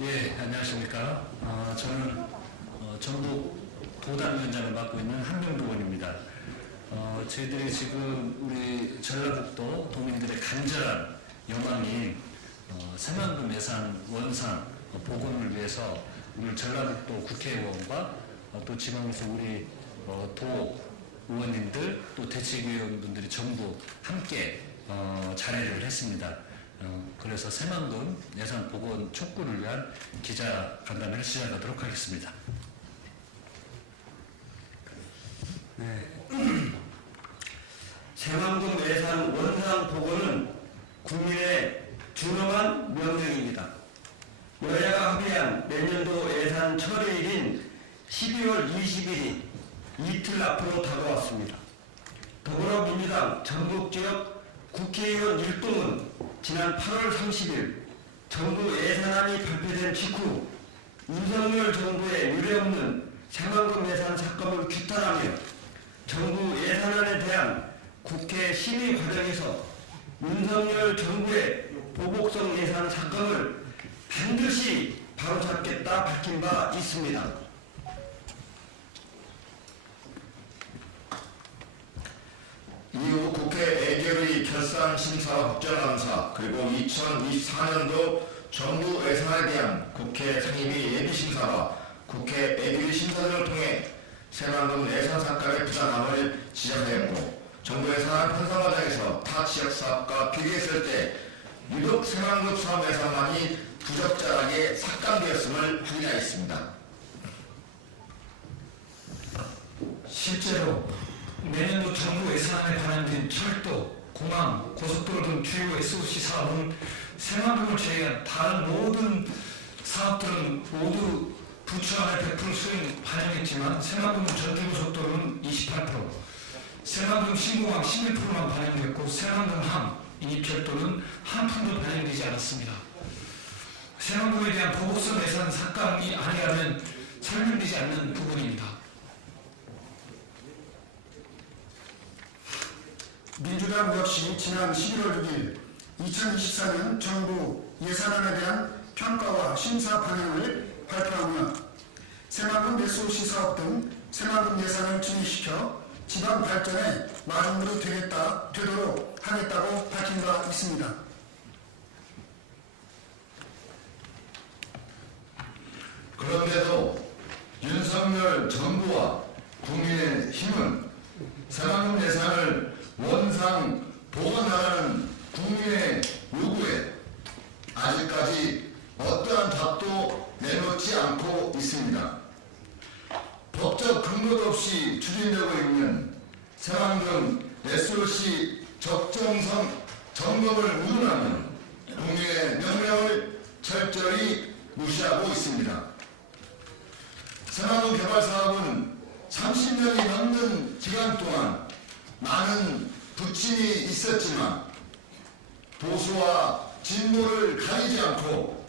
예, 안녕하십니까. 저는 전북 도당위원장을 맡고 있는 한병도 의원입니다. 저희들이 지금 우리 전라북도 도민들의 간절한 여망인 새만금 예산 원상 복원을 위해서 우리 전라북도 국회의원과 또 지방에서 우리 도 의원님들 또 대책위원분들이 전부 함께 자례를 했습니다. 그래서 새만금 예산 복원 촉구를 위한 기자 간담회를 시작하도록 하겠습니다. 네. 새만금 예산 원상 복원은 국민의 준엄한 명령입니다. 여야가 합의한 내년도 예산 처리일인 12월 20일이 이틀 앞으로 다가왔습니다. 더불어민주당 전북지역 국회의원 일동은 지난 8월 30일 정부 예산안이 발표된 직후 윤석열 정부의 유례없는 새만금 예산 삭감을 규탄하며 정부 예산안에 대한 국회 심의 과정에서 윤석열 정부의 보복성 예산 삭감을 반드시 바로잡겠다 밝힌 바 있습니다. 이후 국회 애결의 결산심사 국정감사 그리고 2024년도 정부 예산에 대한 국회 상임위 예비심사와 국회 애결의 심사를 통해 새만금 예산 삭감의 부담감을 지적하였고 정부 예산안 편성 과정에서 타 지역 사업과 비교했을 때 유독 새만금 사업 예산만이 부적절하게 삭감되었음을 확인하였습니다. 실제로 내년도 정부 예산안에 반영된 철도, 공항, 고속도로 등 주요 SOC 사업은 새만금을 제외한 다른 모든 사업들은 모두 부처안에 100% 수행 반영했지만 새만금 전주고속도로는 28%, 새만금 신공항 11%만 반영됐고 새만금항 인입철도는 한 푼도 반영되지 않았습니다. 새만금에 대한 보복성 예산 삭감이 아니라면 설명되지 않는 부분입니다. 민주당 역시 지난 11월 6일 2024년 정부 예산안에 대한 평가와 심사 방향을 발표하며 새만금 SOC 사업 등 새만금 예산을 증액시켜 지방 발전에 마중물이 되도록 하겠다고 밝힌 바 있습니다. 그런데도 윤석열 정부와 국민의힘은 새만금 예산을 원상 복원하라는 국민의 요구에 아직까지 어떠한 답도 내놓지 않고 있습니다. 법적 근거도 없이 추진되고 있는 새만금 SOC 적정성 점검을 운운하는 국민의 명령을 철저히 무시하고 있습니다. 새만금 개발 사업은 30년이 넘는 기간 동안 많은 부침이 있었지만 보수와 진보를 가리지 않고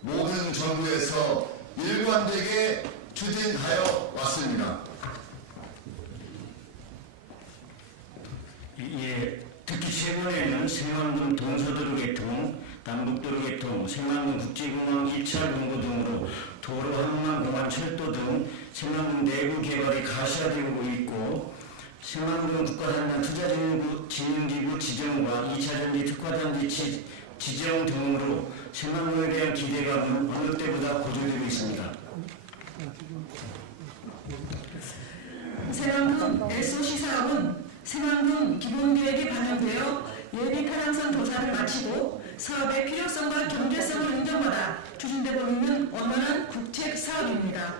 모든 정부에서 일관되게 추진하여 왔습니다. 특히 최근에는 새만금 동서도로 개통, 남북도로 개통, 새만금 국제공항 1차 공고 등으로 도로, 항만, 공항, 철도 등 새만금 내부 개발이 가시화되고 있고 새만금 국가산업투자진흥기구 지정과 2차전지 특화단지 지정 등으로 새만금에 대한 기대감은 어느 때보다 고조되고 있습니다. 새만금 SOC 사업은 새만금 기본계획에 반영되어 예비 타당성 조사를 마치고 사업의 필요성과 경제성을 인정받아 추진되고 있는 원만한 국책 사업입니다.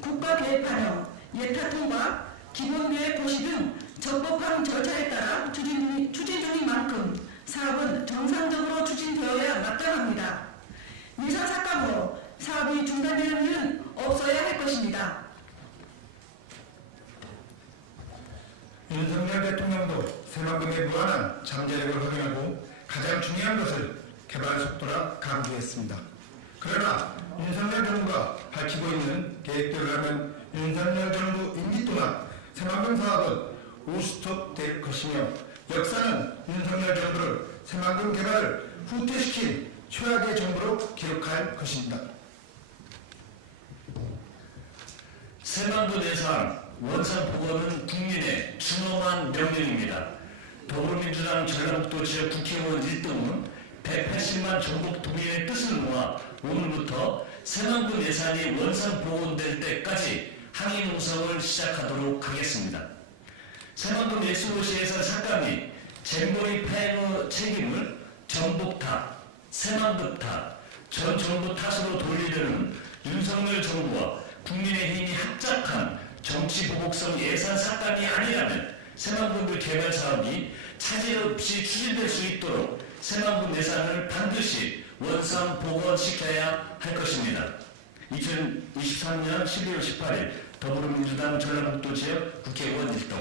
국가계획 반영, 예타 통과, 기본계획 고시 등 적법한 절차에 따라 추진 중인 만큼 사업은 정상적으로 추진되어야 마땅합니다. 예산 삭감으로 사업이 중단되는 일은 없어야 할 것입니다. 윤석열 대통령도 새만금의 무한한 잠재력을 확인하고 가장 중요한 것을 개발 속도라 강조했습니다. 그러나 윤석열 정부가 밝히고 있는 계획대로라면 윤석열 정부 임기 동안 새만금 사업은 우스톱될 것이며 역사는 윤석열 정부를 새만금 개발을 후퇴시킨 최악의 정부로 기록할 것입니다. 새만금 예산 원산 복원은 국민의 준엄한 명령입니다. 더불어민주당 전라북도 지역 국회의원 1등은 180만 전국 도민의 뜻을 모아 오늘부터 새만금 예산이 원산 복원될 때까지 항의 농성을 시작하도록 하겠습니다. 새만금 예수도시 예산 삭감이 잼버리 파행의 책임을 전북 탓, 새만금 탓, 전 정부 탓으로 돌리려는 윤석열 정부와 국민의힘이 합작한 정치보복성 예산 삭감이 아니라면 새만금 개발 사업이 차질 없이 추진될 수 있도록 새만금 예산을 반드시 원상 복원시켜야 할 것입니다. 2023년 12월 18일 더불어민주당 전라북도 지역 국회의원 일동